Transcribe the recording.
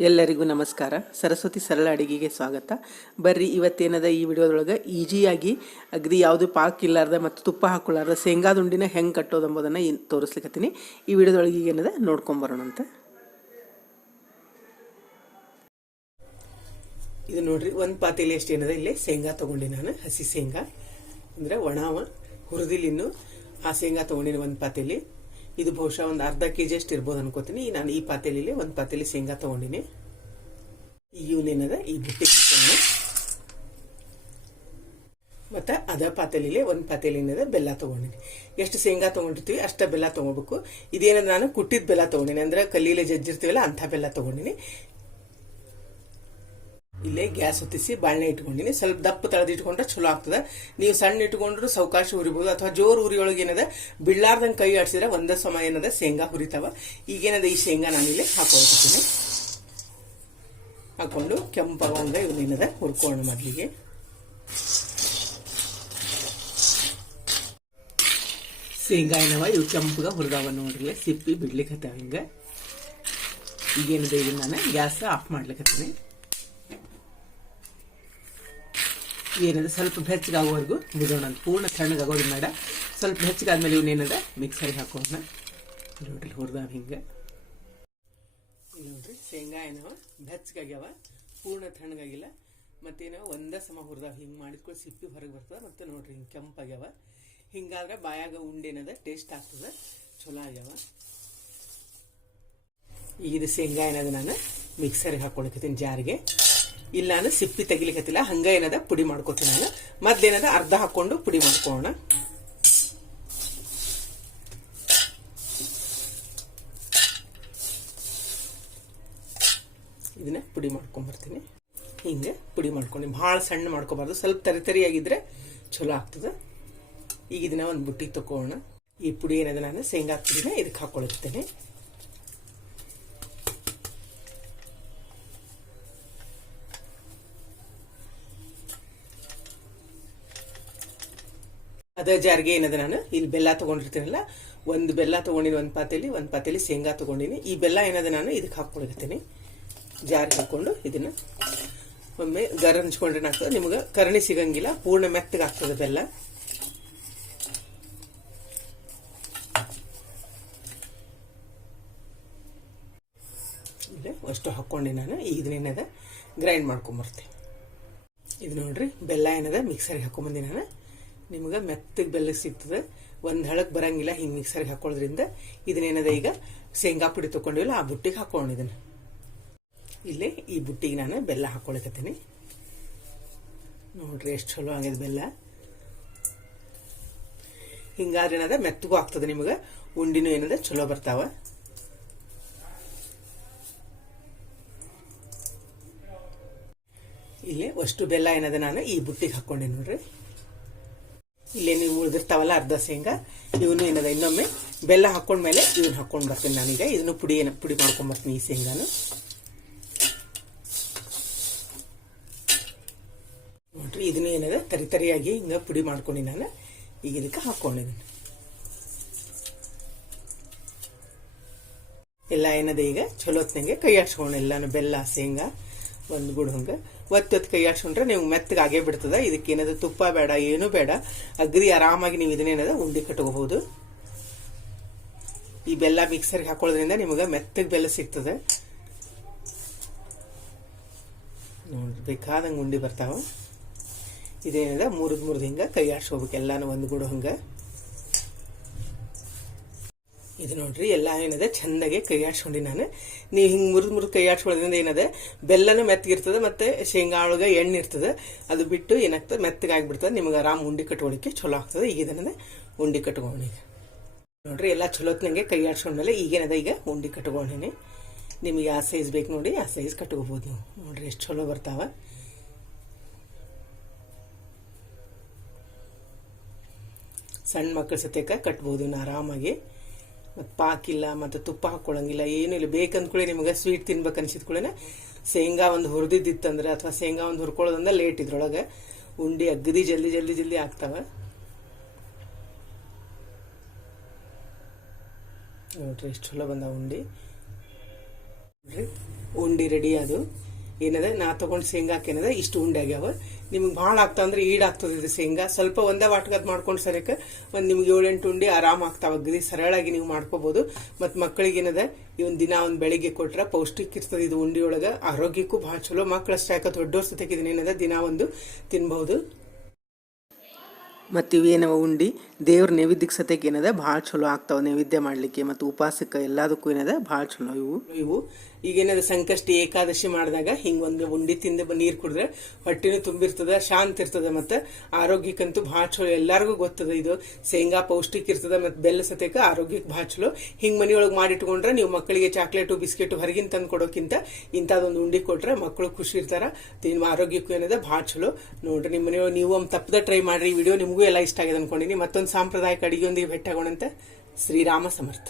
ಎಲ್ಲರಿಗೂ ನಮಸ್ಕಾರ. ಸರಸ್ವತಿ ಸರಳ ಅಡಿಗೆಗೆ ಸ್ವಾಗತ. ಬರ್ರಿ, ಇವತ್ತೇನದ ಈ ವಿಡಿಯೋದೊಳಗೆ? ಈಜಿಯಾಗಿ ಅಗದಿ ಯಾವುದು ಪಾಕ್ ಇಲ್ಲಾರ್ದ ಮತ್ತು ತುಪ್ಪ ಹಾಕೊಳ್ಳಾರ್ದ ಶೇಂಗಾದ ದುಂಡಿನ ಹೆಂಗೆ ಕಟ್ಟೋದು ಎಂಬುದನ್ನು ತೋರಿಸ್ಲಿಕ್ಕತ್ತೀನಿ ಈ ವಿಡಿಯೋದೊಳಗೆ ಏನದ? ನೋಡ್ಕೊಂಬರೋಣ ಅಂತ ಇದು ನೋಡ್ರಿ, ಒಂದು ಪಾತಿಲಿ ಎಷ್ಟು ಏನದ? ಇಲ್ಲಿ ಶೇಂಗಾ ತೊಗೊಂಡಿ ನಾನು, ಹಸಿ ಶೇಂಗಾ. ಅಂದರೆ ಒಣವ ಹುರಿದಿಲಿನ್ನು ಆ ಶೇಂಗಾ ತೊಗೊಂಡಿನಿ ಒಂದು ಪಾತೇಲಿ. ಇದು ಬಹುಶಃ ಒಂದು ಅರ್ಧ ಕೆ ಜಿ ಅಷ್ಟು ಇರ್ಬೋದು ಅನ್ಕೋತೀನಿ. ನಾನು ಈ ಪಾತೇಲಿ ಒಂದು ಪಾತೇಲಿ ಶೇಂಗಾ ತೊಗೊಂಡಿನಿ. ಈ ಇವನೇನದ ಈ ಬುಟ್ಟಿ ಮತ್ತು ಅದ ಪಾತೇಲಿಲಿ ಒಂದು ಪಾತೇಲಿ ಏನದ ಬೆಲ್ಲ ತೊಗೊಂಡಿನಿ. ಎಷ್ಟು ಶೇಂಗಾ ತೊಗೊಂಡಿರ್ತೀವಿ ಅಷ್ಟ ಬೆಲ್ಲ ತೊಗೊಳ್ಬೇಕು ಇದೇನದ ನಾನು ಕುಟ್ಟಿದ ಬೆಲ್ಲ ತೊಗೊಂಡಿನಿ. ಅಂದ್ರೆ ಕಲ್ಲಿಲೆ ಜಜ್ಜಿರ್ತೀವಲ್ಲ ಅಂತ ಬೆಲ್ಲ ತೊಗೊಂಡಿನಿ. ಇಲ್ಲೇ ಗ್ಯಾಸ್ ಹೊತ್ತಿಸಿ ಬಾಳೆ ಇಟ್ಕೊಂಡಿನಿ. ಸ್ವಲ್ಪ ದಪ್ಪ ತಳೆದಿಟ್ಕೊಂಡ್ರೆ ಚಲೋ ಆಗ್ತದೆ. ನೀವು ಸಣ್ಣ ಇಟ್ಕೊಂಡ್ರು ಸಾವಕಾಶ ಹುರಿಬಹುದು ಅಥವಾ ಜೋರ್ ಉರಿಯೊಳಗೆ ಏನದ, ಬಿಳ್ಳಾರ್ದಂಗೆ ಕೈ ಆಡ್ಸಿದ್ರೆ ಒಂದೇ ಸಮಯ ಏನದ, ಶೇಂಗಾ ಹುರಿತಾವ ಈಗೇನದ ಈ ಶೇಂಗಾ ನಾನಿಲ್ಲಿ ಹಾಕೊಳ್ತೀನಿ ಹಾಕೊಂಡು ಕೆಂಪವಂಗ ಇವನೇನದ ಹುರ್ಕೋಣ ಮೊದಲಿಗೆ. ಶೇಂಗಾ ಏನವ, ಇವು ಕೆಂಪಗ ಹುರಿದಾವ ನೋಡ್ರಿ. ಸಿಪ್ಪಿ ಬಿಡ್ಲಿಕ್ಕೆ ಹಿಂಗ. ಈಗೇನಿದೆ ಇದನ್ನ ನಾನು ಗ್ಯಾಸ್ ಆಫ್ ಮಾಡ್ಲಿಕ್ಕತ್ತೀನಿ ಏನದ? ಸ್ವಲ್ಪ ಬೆಚ್ಚಗಾಗೋವರೆಗೂ ಬಿಡೋಣ ಅಂತ. ಪೂರ್ಣ ತಣ್ಣಗಾಗೋದು ಬೇಡ. ಸ್ವಲ್ಪ ಬೆಚ್ಚಗಾದ್ಮೇಲೆ ಇವನೇನದ ಮಿಕ್ಸರಿಗೆ ಹಾಕೋಣ. ನೋಡ್ರಿ ಹುರಿದ ಹಿಂಗೆ. ನೋಡ್ರಿ ಶೇಂಗಾ ಏನವ ಬೆಚ್ಚಗಾಗ್ಯಾವ. ಪೂರ್ಣ ತಣ್ಣಗಾಗಿಲ್ಲ ಮತ್ತೇನೋ ಒಂದೇ ಸಮ ಹುರಿದಾವ. ಹಿಂಗೆ ಮಾಡಿದ್ಕೊಂಡು ಸಿಪ್ಪಿ ಹೊರಗೆ ಬರ್ತದೆ. ಮತ್ತು ನೋಡ್ರಿ, ಹಿಂಗೆ ಕೆಂಪಾಗ್ಯಾವ. ಹಿಂಗಾದ್ರೆ ಬಾಯಾಗ ಉಂಡೇನದ ಟೇಸ್ಟ್ ಆಗ್ತದೆ. ಚಲೋ ಆಗ್ಯಾವ. ಈಗ ಶೇಂಗಾ ಏನದ ನಾನು? ಮಿಕ್ಸರ್ಗೆ ಹಾಕೊಳಕತ್ತೀನಿ ಜಾರಿಗೆ. ಇಲ್ಲ ನಾನು ಸಿಪ್ಪಿ ತೆಗಿಲಿಕತ್ತಿಲ್ಲ ಹಂಗ ಏನದ ಪುಡಿ ಮಾಡ್ಕೋತೀನಿ ನಾನು. ಮೊದ್ಲೇನದ ಅರ್ಧ ಹಾಕೊಂಡು ಪುಡಿ ಮಾಡ್ಕೋಣ ಇದನ್ನ ಪುಡಿ ಮಾಡ್ಕೊಂಡ್ಬರ್ತೀನಿ ಹಿಂಗೆ ಪುಡಿ ಮಾಡ್ಕೊಂಡು, ಭಾಳ ಸಣ್ಣ ಮಾಡ್ಕೋಬಾರ್ದು, ಸ್ವಲ್ಪ ತರಿ ತರಿಯಾಗಿದ್ರೆ ಚಲೋ ಆಗ್ತದೆ. ಈಗ ಇದನ್ನ ಒಂದು ಬುಟ್ಟಿ ತಗೋಣ ಈ ಪುಡಿ ಏನದ ನಾನು, ಶೇಂಗಾ ಪುಡಿನ ಇದಕ್ಕೆ ಹಾಕೊಳ್ತೇನೆ. ಅದ ಜಾರಿಗೆ ಏನದ ನಾನು? ಇಲ್ಲಿ ಬೆಲ್ಲ ತಗೊಂಡಿರ್ತೀನಲ್ಲ, ಒಂದು ಬೆಲ್ಲ ತಗೊಂಡಿನಿ ಒಂದು ಪಾತೆಲಿ ಒಂದು ಪಾತೆಲಿ ಶೇಂಗಾ ತಗೊಂಡಿನಿ. ಈ ಬೆಲ್ಲ ಏನದ ನಾನು? ಇದಕ್ಕೆ ಹಾಕೊಂಡಿರ್ತೀನಿ ಜಾರಿಗೆ ಹಾಕೊಂಡು ಇದನ್ನ ಒಮ್ಮೆ ಗರ ಹಂಚ್ಕೊಂಡ್ರೆ ಆಗ್ತದೆ ನಿಮ್ಗೆ ಕರಣಿ ಸಿಗಂಗಿಲ್ಲ, ಪೂರ್ಣ ಮೆತ್ತಗಾಗ್ತದೆ ಬೆಲ್ಲ. ಇಲ್ಲೇ ಅಷ್ಟು ಹಾಕೊಂಡಿ ನಾನು. ಈಗ ಇದನ್ನೇನದ ಗ್ರೈಂಡ್ ಮಾಡ್ಕೊಂಬರ್ತೀನಿ ಇದು ನೋಡ್ರಿ, ಬೆಲ್ಲ ಏನದ? ಮಿಕ್ಸರ್ಗೆ ಹಾಕೊಂಬಂದಿ ನಾನು. ನಿಮ್ಗೆ ಮೆತ್ತಗೆ ಬೆಲ್ಲ ಸಿಗ್ತದೆ. ಒಂದು ಹಳಕ್ ಬರಂಗಿಲ್ಲ, ಹಿಂಗೆ ಮಿಕ್ಸರ್ಗೆ ಹಾಕೊಳ್ಳೋದ್ರಿಂದ. ಇದನ್ನೇನದ ಈಗ? ಶೇಂಗಾ ಪುಡಿ ತೊಗೊಂಡಿವಲ್ಲ, ಆ ಬುಟ್ಟಿಗೆ ಹಾಕೊಂಡು ಇದನ್ನು. ಇಲ್ಲಿ ಈ ಬುಟ್ಟಿಗೆ ನಾನು ಬೆಲ್ಲ ಹಾಕೊಳಕತ್ತೀನಿ ನೋಡ್ರಿ ಎಷ್ಟು ಚಲೋ ಆಗ್ಯದ ಬೆಲ್ಲ. ಹಿಂಗಾದ್ರೆ ಏನದ? ಮೆತ್ತಗೂ ಆಗ್ತದೆ ನಿಮಗೆ. ಉಂಡಿನೂ ಏನದ? ಚಲೋ ಬರ್ತಾವ. ಇಲ್ಲಿ ಅಷ್ಟು ಬೆಲ್ಲ ಏನದ ನಾನು ಈ ಬುಟ್ಟಿಗೆ ಹಾಕೊಂಡೆ ನೋಡ್ರಿ. ಇಲ್ಲೇ ನೀವು ಉಳಿದಿರ್ತಾವಲ್ಲ ಅರ್ಧ ಶೇಂಗಾ, ಇವನು ಏನದ ಇನ್ನೊಮ್ಮೆ ಬೆಲ್ಲ ಹಾಕೊಂಡ್ಮೇಲೆ ಇವನ್ ಹಾಕೊಂಡು ಬರ್ತೀನಿ ನಾನೀಗ. ಇದನ್ನು ಪುಡಿ ಏನ ಪುಡಿ ಮಾಡ್ಕೊಂಡ್ ಬರ್ತೀನಿ ಈ ಶೇಂಗಾನು. ನೋಡ್ರಿ, ಇದನ್ನ ಏನದ? ತರಿ ತರಿಯಾಗಿ ಹಿಂಗ ಪುಡಿ ಮಾಡ್ಕೊಂಡಿ ನಾನು. ಈಗ ಇದಕ್ಕೆ ಹಾಕೊಂಡಿದ್ದೀನಿ ಎಲ್ಲ ಏನದ ಈಗ? ಚಲೋ ಕೈ ಆಡ್ಸ್ಕೊಂಡು ಎಲ್ಲಾನು ಬೆಲ್ಲ, ಶೇಂಗಾ. ಒಂದು ಗುಡ್ ಹಂಗ. ಒತ್ತೊತ್ತು ಕೈ ಆಡ್ಸ್ಕೊಂಡ್ರೆ ನೀವು ಮೆತ್ತಗೆ ಆಗೇ ಬಿಡ್ತದೆ. ಇದಕ್ಕೆ ಏನಾದ್ರು ತುಪ್ಪ ಬೇಡ, ಏನೂ ಬೇಡ. ಅಗ್ರಿ ಆರಾಮಾಗಿ ನೀವು ಇದನ್ನೇನದ ಉಂಡೆ ಕಟ್ಕೋಬಹುದು. ಈ ಬೆಲ್ಲ ಮಿಕ್ಸರ್ಗೆ ಹಾಕೊಳ್ಳೋದ್ರಿಂದ ನಿಮಗೆ ಮೆತ್ತಗೆ ಬೆಲ್ಲ ಸಿಗ್ತದೆ. ನೋಡ್ರಿ, ಬೇಕಾದಂಗೆ ಉಂಡೆ ಬರ್ತಾವ. ಇದೇನದ? ಮೂರದ್ ಮುರಿದ್ ಹಿಂಗೆ ಕೈ ಆಡ್ಸ್ಕೋಬೇಕು ಎಲ್ಲಾನು ಒಂದು ಗುಡು ಹಂಗ. ಇದು ನೋಡ್ರಿ, ಎಲ್ಲ ಏನಿದೆ? ಚಂದಾಗೆ ಕೈ ಆಡ್ಸ್ಕೊಂಡಿ ನಾನು. ನೀವು ಹಿಂಗೆ ಮುರಿದ್ ಮುರಿದ್ ಕೈ ಆಡ್ಸ್ಕೊಳ್ಳೋದ್ರಿಂದ ಏನದ? ಬೆಲ್ಲನೂ ಮೆತ್ತಗಿರ್ತದೆ ಮತ್ತೆ ಶೇಂಗಾ ಒಳಗೆ ಎಣ್ಣೆ ಇರ್ತದೆ. ಅದು ಬಿಟ್ಟು ಏನಾಗ್ತದೆ? ಮೆತ್ತಗಾಗ್ಬಿಡ್ತದೆ ನಿಮ್ಗೆ ಆರಾಮ್ ಉಂಡಿ ಕಟ್ಕೊಳಿಕ್ಕೆ ಚಲೋ ಆಗ್ತದೆ. ಈಗ ಇದನ್ನ ಉಂಡಿ ಕಟ್ಕೊಂಡು ನೋಡ್ರಿ, ಎಲ್ಲ ಚಲೋತ್ನಂಗೆ ಕೈ ಆಡ್ಸ್ಕೊಂಡ್ಮೇಲೆ ಈಗೇನದ ಈಗ ಉಂಡಿ ಕಟ್ಕೊಂಡಿನಿ ನಿಮಗೆ ಆ ಸೈಜ್ ಬೇಕು ನೋಡಿ, ಆ ಸೈಜ್ ಕಟ್ಕೋಬೋದು ನೀವು. ನೋಡ್ರಿ, ಎಷ್ಟು ಚಲೋ ಬರ್ತಾವ. ಸಣ್ಣ ಮಕ್ಕಳ ಸತ್ಯಕ್ಕ ಕಟ್ಬೋದು ಆರಾಮಾಗಿ. ಪಾಕಿಲ್ಲ ಮತ್ತು ತುಪ್ಪ ಹಾಕೊಳ್ಳಂಗಿಲ್ಲ, ಏನೂ ಇಲ್ಲ. ಬೇಕಂದ್ಕೊಳ್ಳಿ ನಿಮಗೆ ಸ್ವೀಟ್ ತಿನ್ಬೇಕು ಅನ್ಸಿದ್ಕೊಳ್ಳೇನೆ ಶೇಂಗಾ ಒಂದು ಹುರಿದಿದ್ದಿತ್ತಂದ್ರೆ ಅಥವಾ ಶೇಂಗಾ ಒಂದು ಹುರ್ಕೊಳ್ಳೋದಂದ್ರೆ ಲೇಟ್ ಇದ್ರೊಳಗೆ ಉಂಡಿ ಅಗದಿ ಜಲ್ದಿ ಜಲ್ದಿ ಜಲ್ದಿ ಆಗ್ತಾವೆ. ನೋಡ್ರಿ, ಎಷ್ಟು ಚಲೋ ಬಂದ ಉಂಡಿ. ಉಂಡಿ ರೆಡಿ ಅದು. ಏನದ ನಾ ತಗೊಂಡ್ ಶೇಂಗಾಕ್ ಏನದ ಇಷ್ಟು ಉಂಡೆ ಆಗ್ಯಾವ. ನಿಮ್ಗೆ ಭಾಳ ಆಗ್ತಾವ ಅಂದ್ರೆ ಈಡಾಗ್ತದೆ ಇದು ಶೇಂಗಾ. ಸ್ವಲ್ಪ ಒಂದೇ ವಾಟ್ಗದ್ ಮಾಡ್ಕೊಂಡು ಸರಿಯಕ ಒಂದ್ ನಿಮ್ಗೆ ಏಳೆಂಟು ಉಂಡಿ ಆರಾಮ್ ಆಗ್ತಾವ ಅಗದಿ ಸರಳಾಗಿ ನೀವು ಮಾಡ್ಕೋಬಹುದು ಮತ್ ಮಕ್ಕಳಿಗೆ ಏನದ ಇವನ್ ದಿನ ಒಂದ್ ಬೆಳಿಗ್ಗೆ ಕೊಟ್ರೆ ಪೌಷ್ಟಿಕ ಇರ್ತದೆ ಇದು ಉಂಡಿಯೊಳಗ. ಆರೋಗ್ಯಕ್ಕೂ ಭಾಳ ಚಲೋ. ಮಕ್ಕಳಷ್ಟೇ ಯಾಕ ದೊಡ್ಡವ್ರ ಸತೆಗೆ ಏನದ ದಿನ ಒಂದು ತಿನ್ಬಹುದು. ಮತ್ತು ಇವೇನವ ಉಂಡಿ? ದೇವ್ರ ನೈವೇದ್ಯಕ್ಕೆ ಸತ್ಯಕ್ಕೆ ಏನದ? ಭಾಳ ಚಲೋ ಆಗ್ತಾವ ನೈವೇದ್ಯ ಮಾಡಲಿಕ್ಕೆ ಮತ್ತು ಉಪವಾಸಕ್ಕೆ ಎಲ್ಲದಕ್ಕೂ ಏನದ? ಭಾಳ ಚಲೋ ಇವು. ಇವು. ಈಗೇನದ ಸಂಕಷ್ಟಿ ಏಕಾದಶಿ ಮಾಡಿದಾಗ ಹಿಂಗ ಒಂದು ಉಂಡಿ ತಿಂದು ನೀರು ಕುಡಿದ್ರೆ ಹೊಟ್ಟೆನೂ ತುಂಬಿರ್ತದ, ಶಾಂತ ಇರ್ತದ ಮತ್ತು ಆರೋಗ್ಯಕ್ಕಂತೂ ಭಾಳ ಚಲೋ. ಎಲ್ಲರಿಗೂ ಗೊತ್ತದ ಇದು. ಶೇಂಗಾ ಪೌಷ್ಟಿಕ ಇರ್ತದ ಮತ್ತು ಬೆಲ್ಲ ಸತೇಕ ಆರೋಗ್ಯಕ್ಕೆ ಭಾಳ ಚಲೋ. ಹಿಂಗೆ ಮನೆಯೊಳಗೆ ಮಾಡಿಟ್ಕೊಂಡ್ರೆ ನೀವು ಮಕ್ಕಳಿಗೆ ಚಾಕ್ಲೇಟು, ಬಿಸ್ಕೆಟು ಹೊರಗಿನ ತಂದು ಕೊಡೋಕ್ಕಿಂತ ಇಂಥದೊಂದು ಉಂಡಿ ಕೊಟ್ರೆ ಮಕ್ಕಳು ಖುಷಿ ಇರ್ತಾರ. ನಿಮ್ಮ ಆರೋಗ್ಯಕ್ಕೂ ಏನದ? ಭಾಳ ಚಲೋ. ನೋಡ್ರಿ, ನಿಮ್ಮ ಮನೆಯೊಳಗೆ ನೀವು ಒಂದು ತಪ್ಪದ ಟ್ರೈ ಮಾಡ್ರಿ. ವಿಡಿಯೋ ನಿಮಗೂ ಎಲ್ಲ ಇಷ್ಟ ಆಗಿದೆ ಅನ್ಕೊಂಡಿನಿ. ಮತ್ತೊಂದು ಸಾಂಪ್ರದಾಯಿಕ ಅಡಿಗೆಯೊಂದಿಗೆ ಭೇಟಿಯಾಗೋಣಂತೆ. ಶ್ರೀರಾಮ ಸಮರ್ಥ.